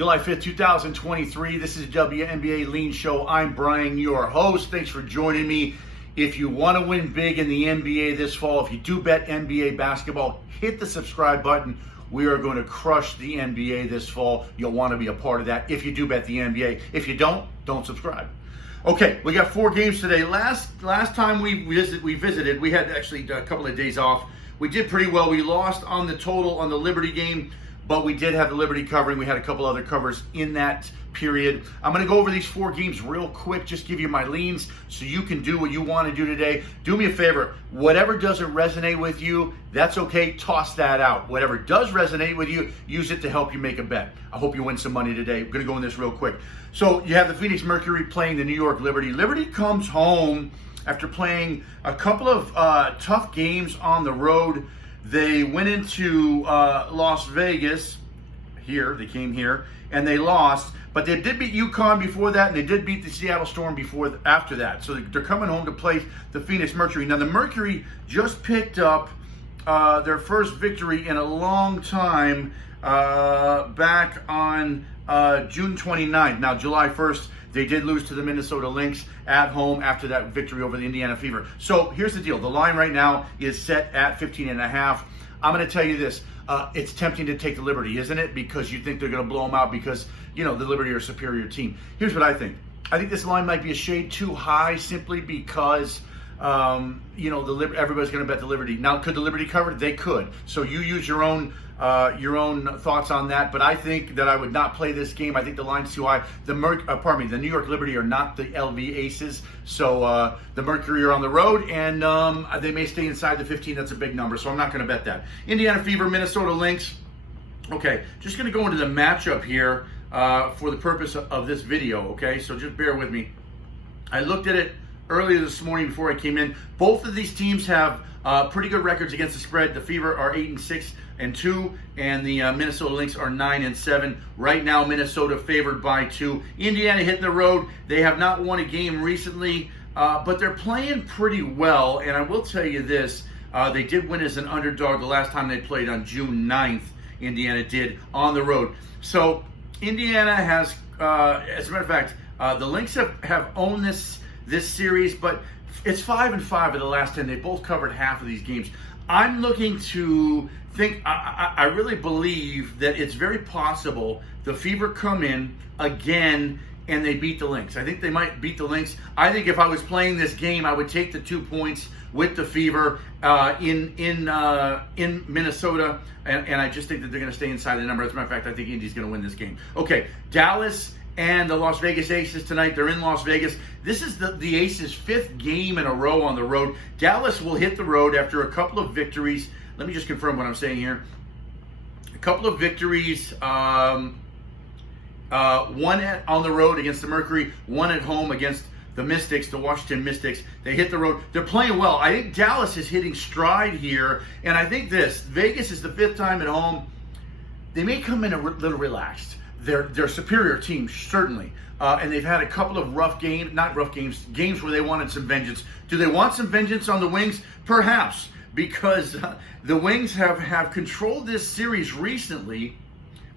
July 5th, 2023. This is WNBA Lean Show. I'm Brian, your host. Thanks for joining me. If you want to win big in the NBA this fall, if you do bet NBA basketball, hit the subscribe button. We are going to crush the NBA this fall. You'll want to be a part of that if you do bet the NBA. If you don't subscribe. Okay, we got 4 games today. Last time we visited, we had actually a couple of days off. We did pretty well. We lost on the total on the Liberty game, but we did have the Liberty covering. We had a couple other covers in that period. I'm going to go over these 4 games real quick, just give you my leans so you can do what you want to do today. Do me a favor, whatever doesn't resonate with you, that's okay, toss that out. Whatever does resonate with you, use it to help you make a bet. I hope you win some money today. I'm going to go in this real quick. So you have the Phoenix Mercury playing the New York Liberty. Liberty comes home after playing a couple of tough games on the road. They went into Las Vegas here. They came here and they lost, but they did beat UConn before that, and they did beat the Seattle Storm after that. So they're coming home to play the Phoenix Mercury. Now the Mercury just picked up their first victory in a long time back on June 29th. Now July 1st, they did lose to the Minnesota Lynx at home after that victory over the Indiana Fever. So here's the deal. The line right now is set at 15.5. I'm going to tell you this. It's tempting to take the Liberty, isn't it? Because you think they're going to blow them out because, you know, the Liberty are a superior team. Here's what I think. I think this line might be a shade too high simply because, you know, everybody's going to bet the Liberty. Now, could the Liberty cover? They could. So you use your own thoughts on that. But I think that I would not play this game. I think the line's too high. The New York Liberty are not the LV Aces. So the Mercury are on the road, and they may stay inside the 15. That's a big number, so I'm not going to bet that. Indiana Fever, Minnesota Lynx. Okay, just going to go into the matchup here for the purpose of this video, okay? So just bear with me. I looked at it earlier this morning before I came in. Both of these teams have pretty good records against the spread. The Fever are 8-6 and 2, and the Minnesota Lynx are 9-7. Right now, Minnesota favored by 2. Indiana hitting the road. They have not won a game recently, but they're playing pretty well. And I will tell you this: they did win as an underdog the last time they played on June 9th. Indiana did on the road. So Indiana has, as a matter of fact, the Lynx have owned this series, but it's 5-5 of the last 10. They both covered half of these games. I'm looking to think, I really believe that it's very possible the Fever come in again and they beat the Lynx. I think they might beat the Lynx. I think if I was playing this game, I would take the 2 points with the Fever in Minnesota, and I just think that they're going to stay inside the number. As a matter of fact, I think Indy's going to win this game. Okay, Dallas and the Las Vegas Aces tonight. They're in Las Vegas. This is the Aces' 5th game in a row on the road. Dallas will hit the road after a couple of victories. Let me just confirm what I'm saying here. A couple of victories. One on the road against the Mercury, one at home against the Mystics, the Washington Mystics. They hit the road. They're playing well. I think Dallas is hitting stride here, and I think Vegas is the 5th time at home. They may come in a little relaxed. They're a superior team, certainly. And they've had a couple of games where they wanted some vengeance. Do they want some vengeance on the Wings? Perhaps, because the Wings have controlled this series recently.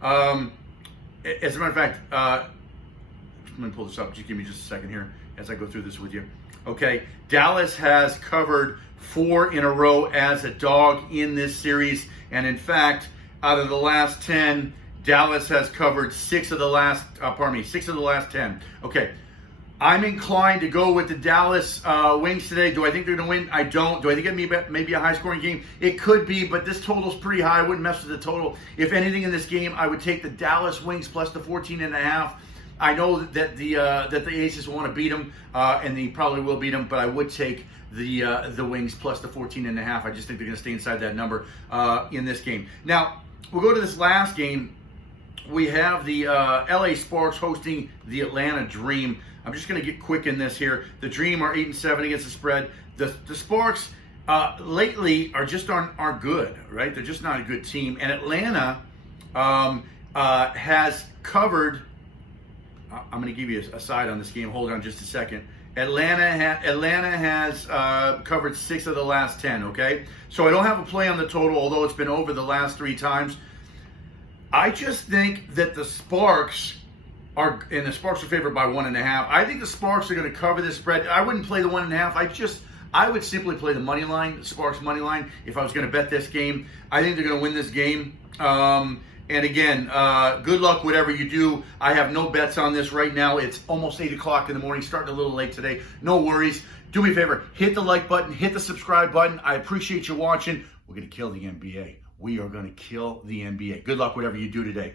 As a matter of fact, let me pull this up. Just give me just a second here as I go through this with you. Okay, Dallas has covered 4 in a row as a dog in this series. And in fact, out of the last 10, Dallas has covered 6 of the last 10. Okay, I'm inclined to go with the Dallas Wings today. Do I think they're going to win? I don't. Do I think it may be a high-scoring game? It could be, but this total's pretty high. I wouldn't mess with the total. If anything in this game, I would take the Dallas Wings plus the 14.5. I know that the Aces want to beat them, and they probably will beat them, but I would take the Wings plus the 14.5. I just think they're going to stay inside that number in this game. Now, we'll go to this last game. We have the LA Sparks hosting the Atlanta Dream. I'm just going to get quick in this here. The Dream are 8-7 against the spread. The Sparks lately aren't good, right? They're just not a good team. And Atlanta has covered. I'm going to give you a side on this game. Hold on just a second. Atlanta has covered 6 of the last 10. Okay, so I don't have a play on the total, although it's been over the last 3 times. I just think that the Sparks are favored by 1.5. I think the Sparks are going to cover this spread. I wouldn't play the 1.5. I would simply play the money line, the Sparks money line, if I was going to bet this game. I think they're going to win this game. And again, good luck whatever you do. I have no bets on this right now. It's almost 8 o'clock in the morning, starting a little late today. No worries. Do me a favor, hit the like button, hit the subscribe button. I appreciate you watching. We're going to kill the NBA. We are going to kill the NBA. Good luck whatever you do today.